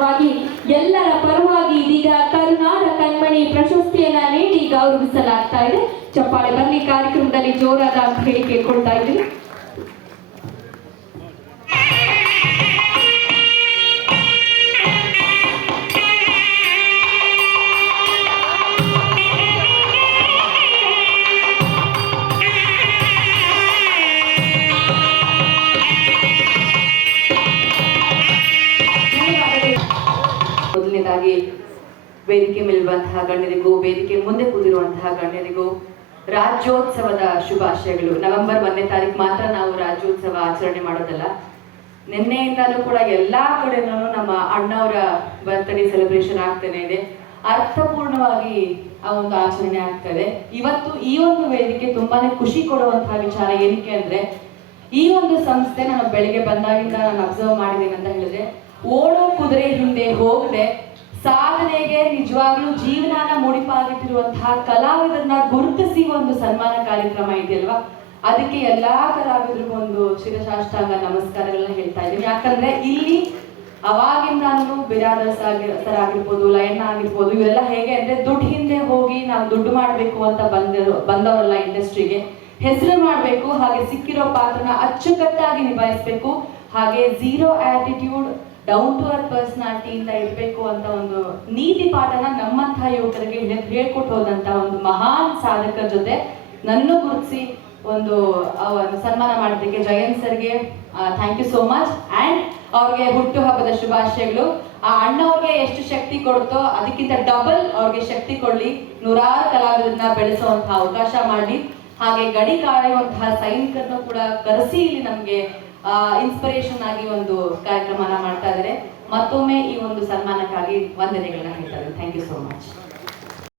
ಪರವಾಗಿ ಎಲ್ಲರ ಪರವಾಗಿ ಇದೀಗ ಕರುನಾಡ ಕಣ್ಮಣಿ ಪ್ರಶಸ್ತಿಯನ್ನ ನೀಡಿ ಗೌರವಿಸಲಾಗ್ತಾ ಇದೆ. ಚಪ್ಪಾಳೆ ಬರಲಿ. ಕಾರ್ಯಕ್ರಮದಲ್ಲಿ ಜೋರಾದ ಹೇಳಿಕೆ ಕೊಡ್ತಾ ಇದ್ದೀವಿ. ಮೊದಲನೇದಾಗಿ ವೇದಿಕೆ ಮೇಲಿರುವಂತಹ ಗಣ್ಯರಿಗೂ ವೇದಿಕೆ ಮುಂದೆ ಕೂತಿರುವಂತಹ ಗಣ್ಯರಿಗೂ ರಾಜ್ಯೋತ್ಸವದ ಶುಭಾಶಯಗಳು. ನವೆಂಬರ್ 1ನೇ ತಾರೀಕು ಮಾತ್ರ ನಾವು ರಾಜ್ಯೋತ್ಸವ ಆಚರಣೆ ಮಾಡೋದಲ್ಲ, ನಿನ್ನೆಯಿಂದಲೂ ಕೂಡ ಎಲ್ಲಾ ಕಡೆನೂ ನಮ್ಮ ಅಣ್ಣವರ ಬರ್ತ್ಡೇ ಸೆಲೆಬ್ರೇಷನ್ ಆಗ್ತಾನೆ ಇದೆ. ಅರ್ಥಪೂರ್ಣವಾಗಿ ಆ ಒಂದು ಆಚರಣೆ ಆಗ್ತದೆ. ಇವತ್ತು ಈ ಒಂದು ವೇದಿಕೆ ತುಂಬಾನೇ ಖುಷಿ ಕೊಡುವಂತಹ ವಿಚಾರ ಏನಕ್ಕೆ ಅಂದ್ರೆ, ಈ ಒಂದು ಸಂಸ್ಥೆ ನಾನು ಬೆಳಿಗ್ಗೆ ಬಂದಾಗಿಂದ ನಾನು ಅಬ್ಸರ್ವ್ ಮಾಡಿದ್ದೇನೆ ಅಂತ ಹೇಳಿದ್ರೆ, ಓಡೋ ಕುದುರೆ ಹಿಂದೆ ಹೋಗದೆ ಸಾಧನೆಗೆ ನಿಜವಾಗ್ಲೂ ಜೀವನಾನ ಮುಡಿಪಾಗಿಟ್ಟಿರುವಂತಹ ಕಲಾವಿದರನ್ನ ಗುರುತಿಸಿ ಒಂದು ಸನ್ಮಾನ ಕಾರ್ಯಕ್ರಮ ಇದೆಯಲ್ವಾ, ಅದಕ್ಕೆ ಎಲ್ಲಾ ಕಲಾವಿದರಿಗೂ ಒಂದು ಶಿರಸಾಷ್ಟಾಂಗ ನಮಸ್ಕಾರಗಳನ್ನ ಹೇಳ್ತಾ ಇದ್ದೀನಿ. ಯಾಕಂದ್ರೆ ಇಲ್ಲಿ ಅವಾಗಿಂದಾನು ಬಿರಾದರ್ ಸರ್ ಆಗಿರ್ಬೋದು, ಲಯಣ್ಣ ಆಗಿರ್ಬೋದು, ಇವರೆಲ್ಲ ಹೇಗೆ ಅಂದ್ರೆ ದುಡ್ಡು ಹಿಂದೆ ಹೋಗಿ ನಾವು ದುಡ್ಡು ಮಾಡ್ಬೇಕು ಅಂತ ಬಂದವರಲ್ಲ, ಇಂಡಸ್ಟ್ರಿಗೆ ಹೆಸರು ಮಾಡ್ಬೇಕು, ಹಾಗೆ ಸಿಕ್ಕಿರೋ ಪಾತ್ರನ ಅಚ್ಚುಕಟ್ಟಾಗಿ ನಿಭಾಯಿಸ್ಬೇಕು, ಹಾಗೆ zero attitude down to earth personality ಇಂದ ಇರಬೇಕು ಅಂತ ಒಂದು ನೀತಿ ಪಾಠನ ನಮ್ಮಂತಹ ಯುವಕರಿಗೆ ಹೇಳ್ಕೊಟ್ಟು ಹೋದಂತ ಒಂದು ಮಹಾನ್ ಸಾಧಕರ ಜೊತೆ ನನ್ನನ್ನು ಗುರುತಿಸಿ ಒಂದು ಸನ್ಮಾನ ಮಾಡೋದಕ್ಕೆ ಜಯಂತ್ ಸರ್ಗೆ thank you so much. And ಅವ್ರಿಗೆ ಹುಟ್ಟು ಹಬ್ಬದ ಶುಭಾಶಯಗಳು. ಆ ಅಣ್ಣವ್ರಿಗೆ ಎಷ್ಟು ಶಕ್ತಿ ಕೊಡುತ್ತೋ ಅದಕ್ಕಿಂತ ಡಬಲ್ ಅವ್ರಿಗೆ ಶಕ್ತಿ ಕೊಡ್ಲಿ, ನೂರಾರು ಕಲಾವಿದರನ್ನ ಬೆಳೆಸುವಂತಹ ಅವಕಾಶ ಮಾಡಲಿ, ಹಾಗೆ ಗಡಿ ಕಾಯುವಂತಹ ಸೈನಿಕರನ್ನು ಕೂಡ ಕರೆಸಿ ಇಲ್ಲಿ ನಮ್ಗೆ ಇನ್ಸ್ಪಿರೇಷನ್ ಆಗಿ ಒಂದು ಕಾರ್ಯಕ್ರಮನ ಮಾಡ್ತಾ ಇದ್ದಾರೆ. ಮತ್ತೊಮ್ಮೆ ಈ ಒಂದು ಸನ್ಮಾನಕ್ಕಾಗಿ ವಂದನೆಗಳನ್ನ ಹೇಳ್ತಾ ಇದ್ದಾರೆ. Thank you so much.